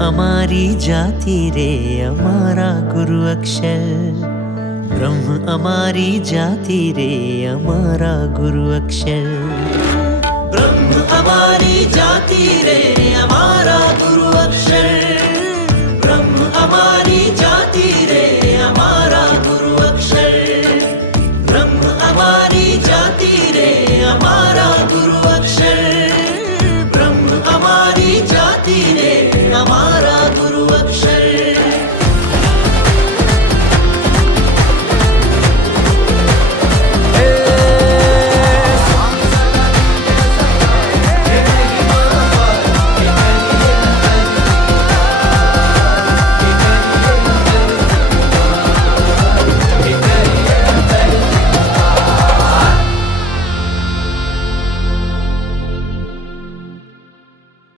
અમારી જાતિ રે અમારા ગુરુ અક્ષર, બ્રહ્મ અમારી જાતિ રે અમારા ગુરુ અક્ષર, બ્રહ્મ અમારી જાતિ રે અમારા ગુરુ અક્ષર, બ્રહ્મ અમારી જાતિ